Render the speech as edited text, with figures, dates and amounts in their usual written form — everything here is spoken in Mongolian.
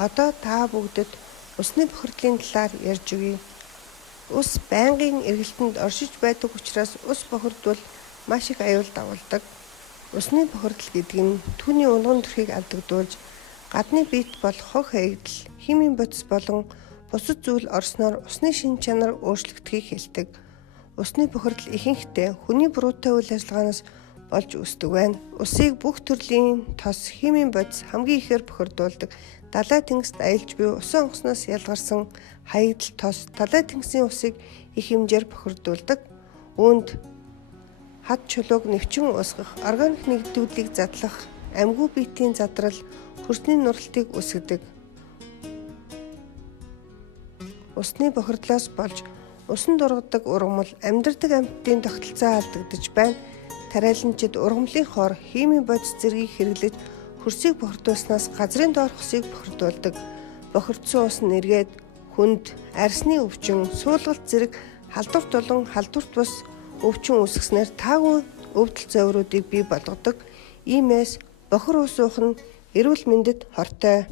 Одоо та бүгдэд усны бохирдлын талаар ярьж өгье. Ус байнгын эргэлтэнд оршиж байдаг учраас ус бохирдвол маш их аюул дагуулдаг. Усны бохирдол гэдэг нь түүний унган төрхийг алдагдуулж гадны биет бол хог хаягдал, химийн бодис болон бусад зүйл орсноор усны шин чанар өөрчлөгдөхийг хэлдэг. Усны бохирдол ихэнхдээ хүний буруутай үйл ажиллагаанаас болж үүсдэг байна. Усыг бүх төрлийн тос, химийн бодис хамгийн ихээр бохирдуулдаг. Далай тэнгист аялж буй усан онгоцноос ялгарсан хаягдал тос далай тэнгисийн усыг их хэмжээр бохирдуулдаг. Үүнд хад чулууг нэвчин уусгах, органик нэгдүүлгийг задлах, амьгүй биетийн задрал, хөрсний нуралтыг үүсгэдэг. Усны бохирдлоос болж усан дургадаг ургамал амьдардаг амьтдын тогтолцоо алдагдаж байна. Тариаланчид ургамлын хор, химийн бодис зэргийг хэрэглэж хөрсийг бохирдуулснаас газрын доорх усыг бохирдуулдаг. Бохирдсон ус нь эргээд хүнд, арсны өвчин, суулгалт зэрэг халдварт болон халдварт бус өвчин үүсгэснээр таагүй өвдөл зовируудыг бий болгодог. Иймээс бохир ус уух нь эрүүл мэндэд хортой.